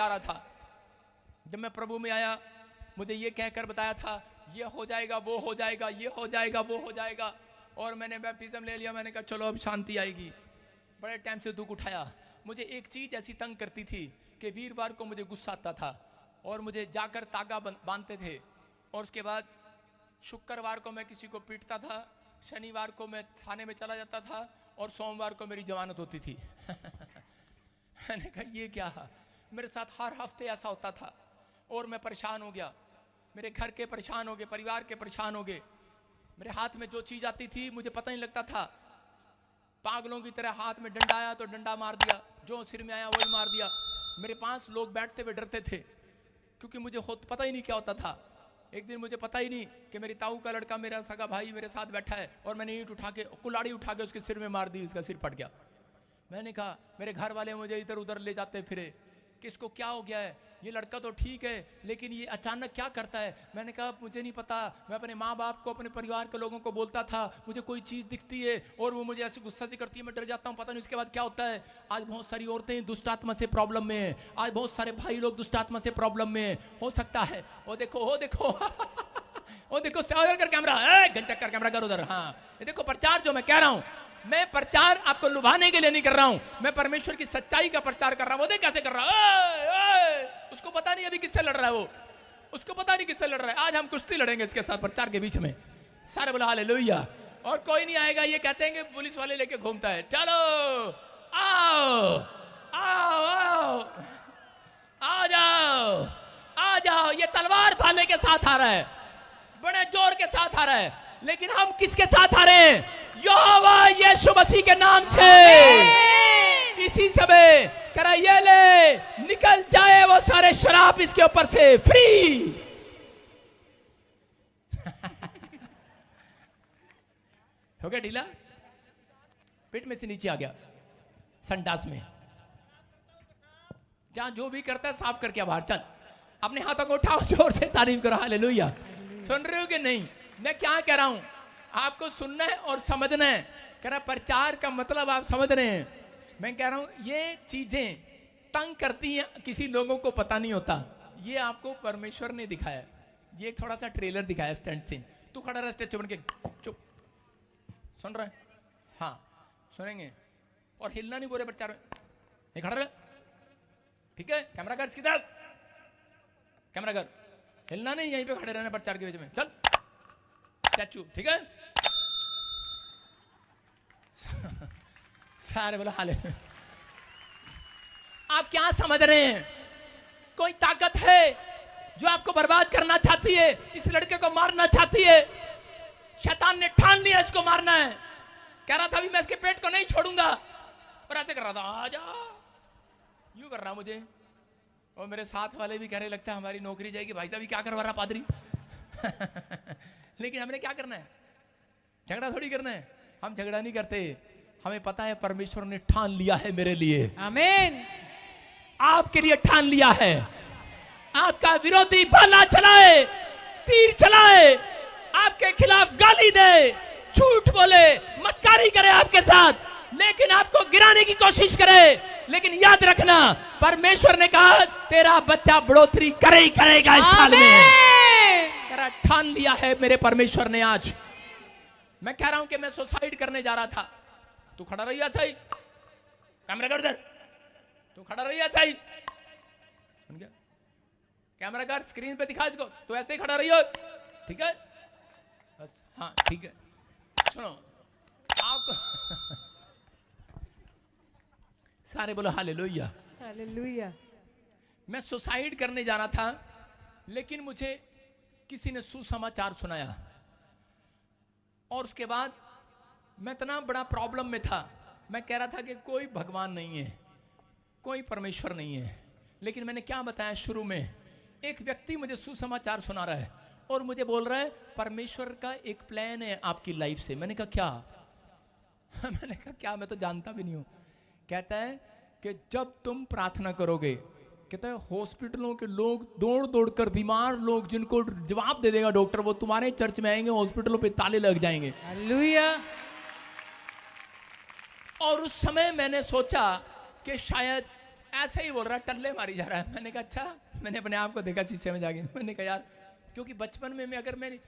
जा रहा था। जब मैं प्रभु में आया, मुझे ये कहकर बताया था ये हो जाएगा, वो हो जाएगा, ये हो जाएगा, वो हो जाएगा, और मैंने बैप्टिज्म ले लिया। मैंने कहा चलो अब शांति आएगी। बड़े टाइम से दुख उठाया। मुझे एक चीज़ ऐसी तंग करती थी कि वीरवार को मुझे गुस्सा आता था और मुझे जाकर तागा बांधते थे, और उसके बाद शुक्रवार को मैं किसी को पीटता था, शनिवार को मैं थाने में चला जाता था, और सोमवार को मेरी जमानत होती थी। मैंने कहा ये क्या है? मेरे साथ हर हफ्ते ऐसा होता था और मैं परेशान हो गया। मेरे घर के परेशान हो गए, परिवार के परेशान हो गए। मेरे हाथ में जो चीज़ आती थी मुझे पता नहीं लगता था। पागलों की तरह हाथ में डंडा आया तो डंडा मार दिया, जो सिर में आया वही मार दिया। मेरे पास लोग बैठते हुए डरते थे क्योंकि मुझे पता ही नहीं क्या होता था। एक दिन मुझे पता ही नहीं कि मेरी ताऊ का लड़का, मेरा सगा भाई मेरे साथ बैठा है, और मैंने ईंट उठा के, कुल्हाड़ी उठा के उसके सिर में मार दी, इसका सिर फट गया। मैंने कहा मेरे घर वाले मुझे इधर उधर ले जाते फिरे कि इसको क्या हो गया है, ये लड़का तो ठीक है लेकिन ये अचानक क्या करता है। मैंने कहा मुझे नहीं पता। मैं अपने माँ बाप को, अपने परिवार के लोगों को बोलता था मुझे कोई चीज़ दिखती है और वो मुझे ऐसे गुस्सा से करती है, मैं डर जाता हूँ, पता नहीं उसके बाद क्या होता है। आज बहुत सारी औरतें दुष्ट आत्मा से प्रॉब्लम में है, आज बहुत सारे भाई लोग दुष्ट आत्मा से प्रॉब्लम में हो सकता है। वो देखो, वो देखो वो देखो, कर कैमरा, चक्कर कैमरा कर उधर। हाँ ये देखो प्रचार जो मैं कह रहा हूँ, मैं प्रचार आपको लुभाने के लिए नहीं कर रहा हूं, मैं परमेश्वर की सच्चाई का प्रचार कर रहा हूं। वो देख कैसे कर रहा है, उसको पता नहीं अभी किससे लड़ रहा है, वो उसको पता नहीं किससे लड़ रहा है। आज हम कुश्ती लड़ेंगे इसके साथ प्रचार के बीच में। सारे बोला हालेलुया। और कोई नहीं आएगा, ये कहते हैं कि पुलिस वाले लेके घूमता है। चलो आओ आओ आओ आ जाओ, आ जाओ। ये तलवार भाले के साथ आ रहा है, बड़े जोर के साथ आ रहा है, लेकिन हम किसके साथ आ रहे हैं? यहोवा यीशु मसीह के नाम से। इसी समय कह रहा ये ले, निकल जाए वो सारे शराब इसके ऊपर से, फ्री। हो गया ढीला, पेट में से नीचे आ गया, संडास में। जहां जो भी करता है साफ करके बाहर चल। अपने हाथों को उठाओ, जोर से तारीफ करो, हालेलुया। सुन रहे हो कि नहीं? मैं क्या कह रहा हूं, आपको सुनना है और समझना है। कह रहा प्रचार का मतलब आप समझ रहे हैं। मैं कह रहा हूं ये चीजें तंग करती हैं, किसी लोगों को पता नहीं होता। ये आपको परमेश्वर ने दिखाया। ये थोड़ा सा ट्रेलर दिखाया, स्टंट सीन। तू खड़ा रह स्टेज बन के, चुप। सुन रहा है? हाँ सुनेंगे, और हिलना नहीं बोले प्रचार में। ये खड़ा रह, ठीक है? कैमरा कर, इसकी तरफ कैमरा कर, हिलना नहीं, यहीं पे खड़े रहना प्रचार के बीच में। चल स्टैचू, ठीक है? सारे बोलो हाले। आप क्या समझ रहे हैं? कोई ताकत है जो आपको बर्बाद करना चाहती है, इस लड़के को मारना चाहती है। शैतान ने ठान लिया इसको मारना है। कह रहा था अभी मैं इसके पेट को नहीं छोड़ूंगा, और ऐसे कर रहा था, आजा, यूं कर रहा मुझे। और मेरे साथ वाले भी कह रहे लगता है हमारी नौकरी जाएगी, भाई साहब क्या करवा रहा पादरी। लेकिन हमने क्या करना है? झगड़ा थोड़ी करना है। हम झगड़ा नहीं करते, हमें पता है परमेश्वर ने ठान लिया है मेरे लिए। आमीन। आपके लिए ठान लिया है। आपका विरोधी भाला चलाए, तीर चलाए, आपके खिलाफ गाली दे, झूठ बोले, मक्कारी करे आपके साथ, लेकिन आपको गिराने की कोशिश करे, लेकिन याद रखना परमेश्वर ने कहा तेरा बच्चा बढ़ोतरी करे ही करेगा इस साल में। तेरा ठान लिया है मेरे परमेश्वर ने आज। मैं कह रहा हूं कि मैं सुसाइड करने जा रहा था। तू खड़ा रहिए सही, कैमरा कर दे, तू खड़ा रहिए सही, सुन गया? कैमरा कर, स्क्रीन पे दिखा इसको, तो ऐसे ही खड़ा रहिए, ठीक है? बस हाँ ठीक है। सुनो आपको सारे बोलो हालेलुया, हालेलुया। मैं सुसाइड करने जाना था, लेकिन मुझे किसी ने सुसमाचार सुनाया, और उसके बाद मैं इतना बड़ा प्रॉब्लम में था। मैं कह रहा था कि कोई भगवान नहीं है, कोई परमेश्वर नहीं है, लेकिन मैंने क्या बताया शुरू में, एक व्यक्ति मुझे सुसमाचार सुना रहा है और मुझे बोल रहा है परमेश्वर का एक प्लान है आपकी लाइफ से। मैंने कहा क्या? मैंने कहा क्या, मैं तो जानता भी नहीं हूं। कहता है कि जब तुम प्रार्थना करोगे, कहता है हॉस्पिटलों के लोग दौड़ दौड़ कर, बीमार लोग जिनको जवाब दे देगा डॉक्टर, वो तुम्हारे चर्च में आएंगे, हॉस्पिटलों पे ताले लग जाएंगे। हालेलुया। और उस समय मैंने सोचा कि शायद ऐसे ही बोल रहा है, टल्ले मारी जा रहा है। मैंने कहा अच्छा, मैंने अपने आप को देखा शीशे में जाके, मैंने कहा यार, क्योंकि बचपन में मैं अगर मैं